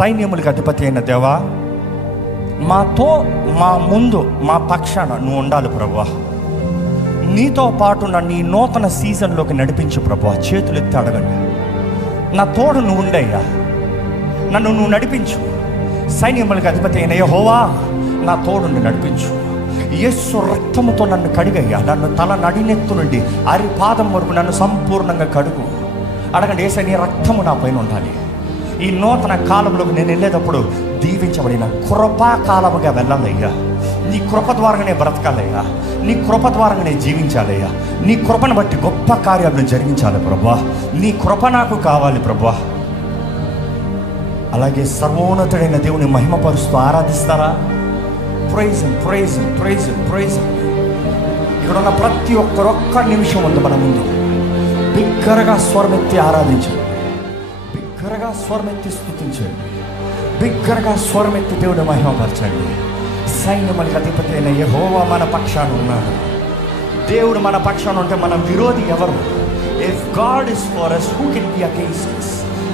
సైన్యములకు అధిపతి అయిన దేవా, మా ముందు మా పక్షాన నువ్వు ఉండాలి ప్రభువా. నీతో పాటు నన్ను ఈ నూతన సీజన్లోకి నడిపించు ప్రభువా. చేతులు ఎత్తి అడగండి. నా తోడు నువ్వు ఉండయ్యా, నన్ను నువ్వు నడిపించు. సైన్యములకు అధిపతి అయిన యెహోవా, నా తోడుని నడిపించు. యేసు రక్తముతో నన్ను కడిగయ్యా. నన్ను తల నడినెత్తు నుండి అరిపాదం వరకు నన్ను సంపూర్ణంగా కడుగు. అడగండి, యేసయ్య నీ రక్తము నా పైన ఉండాలి. ఈ నూతన కాలంలోకి నేను వెళ్ళేటప్పుడు దీవించబడిన కృపాకాలముగా వెళ్ళాలయ్యా. నీ కృప ద్వారానే బ్రతకాలయ్యా. నీ కృప ద్వారానే జీవించాలయ్యా. నీ కృపను బట్టి గొప్ప కార్యాలను జరిగించాలి ప్రభువా. నీ కృప నాకు కావాలి ప్రభువా. అలాగే సర్వోన్నతుడైన దేవుని మహిమపరుస్తూ ఆరాధిస్తారా? Praise him, praise him, praise him, praise him. ఇక్కడ ఉన్న ప్రతి ఒక్క నిమిషం ఉంది మన ముందు. బిగ్గరగా స్వరమెత్తి ఆరాధించండి, బిగ్గరగా స్వరమెత్తి స్తుతించండి, బిగ్గరగా స్వరమెత్తి దేవుని మహిమపరచండి. సైన్యములకు అధిపతి అయిన యెహోవా మన పక్షాన ఉన్నాడు. దేవుడు మన పక్షాన ఉంటే మన విరోధి ఎవరు? If God is for us, who can be against us?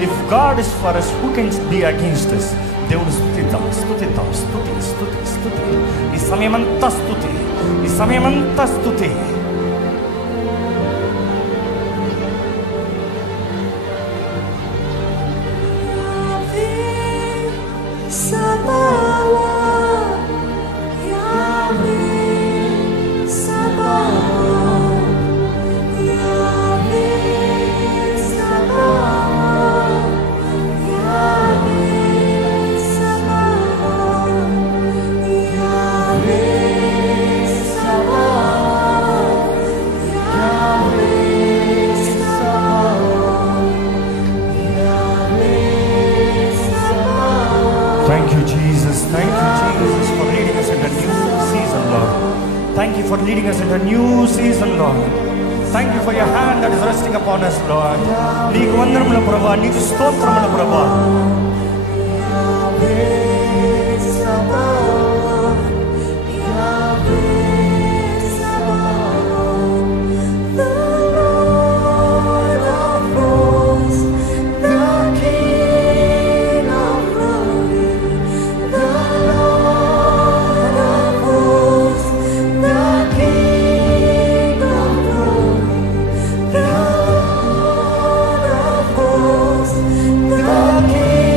If God is for us, who can be against us? దేవుని స్తుతిద్దాం, స్తుతిద్దాం, స్తుతి, స్తుతి, స్తుతి. ఈ సమయమంతా స్తుతి, ఈ సమయమంతా స్తుతి. Thank you, Jesus. Thank you, Jesus, for leading us into a new season, Lord. Thank you for leading us into a new season, Lord. Thank you for your hand that is resting upon us, Lord. నీకు వందనములు ప్రభువా, నీకు స్తోత్రములు ప్రభువా. The King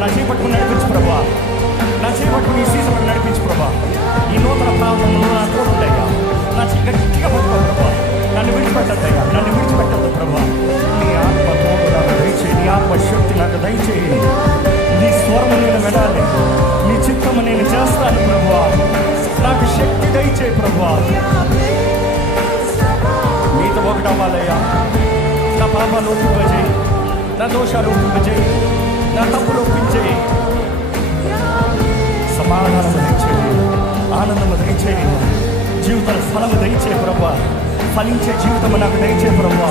నా చేయి పట్టుకుని నడిపించు ప్రభా, నా చేయి పట్టుకుని ఈ సీజన్ నడిపించు ప్రభా. ఈ నూతన ప్రాంతంలో నా తోడు ఉంటాయా, నా చేయి గట్టిగా పట్టుకో ప్రభా. నన్ను విడిచిపెట్టద్దయ్యా, నన్ను విడిచిపెట్టద్దు ప్రభా. నీ ఆత్మ తోడు నాకు దయచేయి, నీ ఆత్మ శక్తి నాకు దయచేయి. నీ స్వరము నేను వినాలి, నీ చిత్తము నేను చేస్తాను ప్రభా. నాకు శక్తి దయచేయి ప్రభా. మీతో ఒకటి అవ్వాలయ్యా. నా పాపాలు ఒప్పింపజేయి, నా దోషాలు ఒప్పింపజేయి, నా తప్పులు ఒప్పించేయి. సమాధానం దయచేయి, ఆనందము దయచేయి, జీవితాల ఫలము దయచేయి ప్రభా. ఫలించే జీవితం నాకు దయచేయి ప్రభా.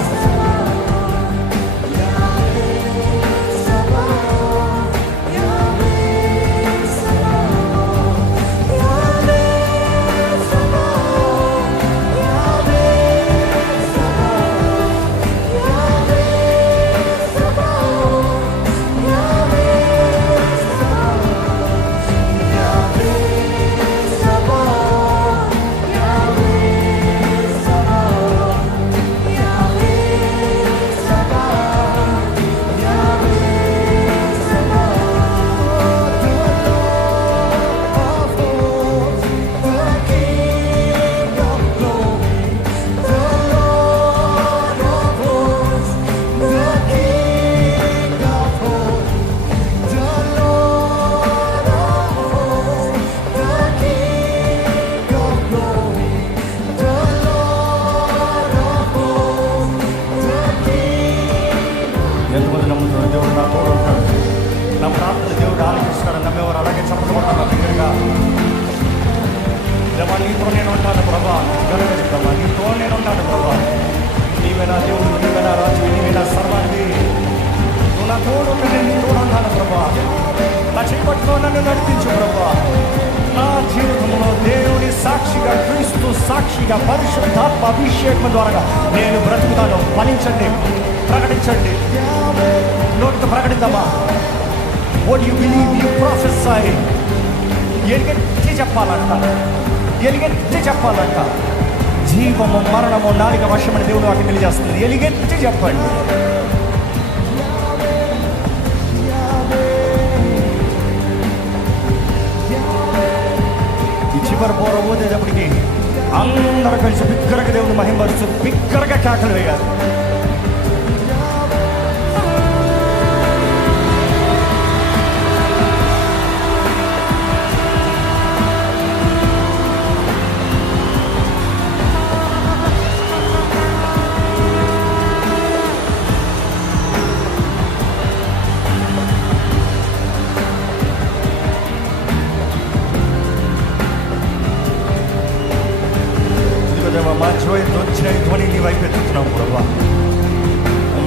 సాక్షిగా పరిశుద్ధాత్మ అభిషేకం ద్వారా నేను బ్రతుకుతాను. ఫలించండి, ప్రకటించండి, నోటితో ప్రకటిద్దామా? What you believe you profess. ఎలుగెత్తి చెప్పాలంట, ఎలుగెత్తి చెప్పాలంట. జీవము మరణము నాలుక వశమని దేవుడు వాటిని తెలియజేస్తుంది. ఎలుగెత్తి చెప్పండి. ఈ చివరి బోర ఊదేటప్పటికి అందరూ కలిసి బిగ్గరగా దేవుని మహిమపరుస్తూ బిగ్గరగా కేకలు వేయాలి. మా జోయంతో వచ్చిన ధ్వని నీ వైపు ఎత్తుతున్నాం ప్రభా.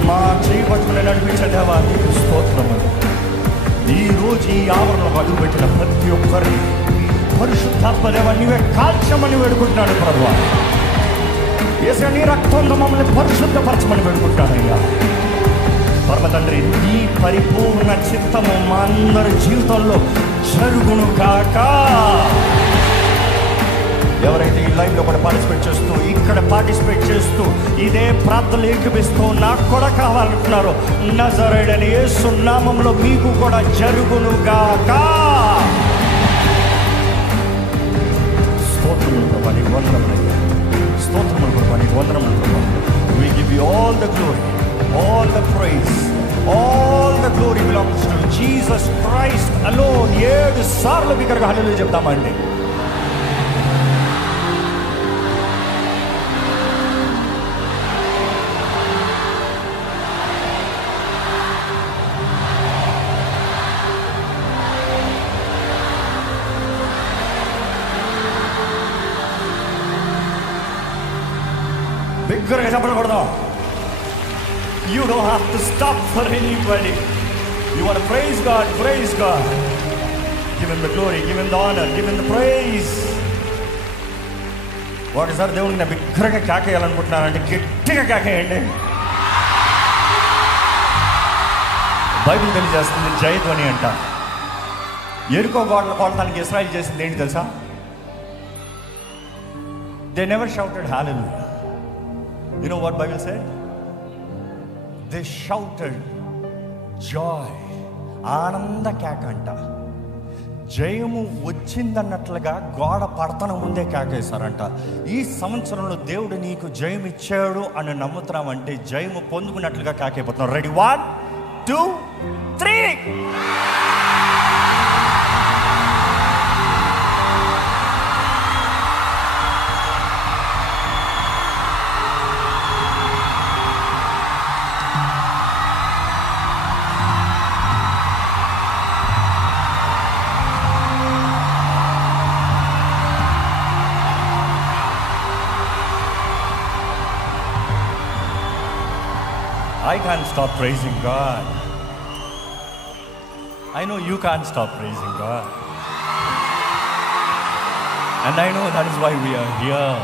మా చేయి పట్టుకుని నడిపించే దేవా నీకు స్తోత్రము. ఈరోజు ఈ ఆవరణలో అడుగుపెట్టిన ప్రతి ఒక్కరిని పరిశుద్ధాత్మ దేవా నీవే కాల్చమని వేడుకుంటున్నాడు ప్రభా. యేసయ్యా నీ రక్తంతో మమ్మల్ని పరిశుద్ధపరచమని వేడుకుంటున్నాడయ్యా. పరమ తండ్రి నీ పరిపూర్ణ చిత్తము మా అందరి జీవితంలో జరుగును కాక. ఎవరైతే ఈ లైవ్లో కూడా పార్టిసిపేట్ చేస్తూ ఇక్కడ పార్టిసిపేట్ చేస్తూ ఇదే ప్రార్థనలు ఏకీపిస్తూ నాకు కూడా కావాలంటున్నారు, నజరేయుడైన యేసు నామములో మీకు కూడా జరుగునుగాక. స్తోత్రములు ప్రభా, నీకు వందనములయ్యా. స్తోత్రములు ప్రభా, నీకు వందనములు ప్రభా. We give you all the glory, all the praise, all the glory belongs to Jesus Christ alone. 7 సార్లు బిగ్గరగా హల్లెలూయా చెప్తామండి. బిగ్గరగా చెప్పండి కొడదాం. You don't have to stop for anybody. You want to praise God, praise God. Give Him the glory, give Him the honor, give Him the praise. ఒకసారి దేవుడికి నేను బిగ్గరగా కేకేయాలనుకుంటున్నానంటే గట్టిగా కేకేయండి. బైబిల్ తెలియజేస్తుంది జయధ్వని అంట. ఎరుకో గోడల కొడతానికి ఇశ్రాయేలు చేసింది ఏంటి తెలుసా? They never shouted hallelujah. You know what Bible said? They shouted joy ఆనంద కేక అంట. జయము వచ్చిందన్నట్లుగా గోడ పడతన ముందే కేకేశారంట. ఈ సంవత్సరంలో దేవుడు నీకు జయం ఇచ్చాడు అని నమ్ముతున్నామంటే జయము పొందుకున్నట్లుగా కేకైపోతున్నాం. Ready, 1 2 3. I can't stop praising God. I know you can't stop praising God. And I know that is why we are here.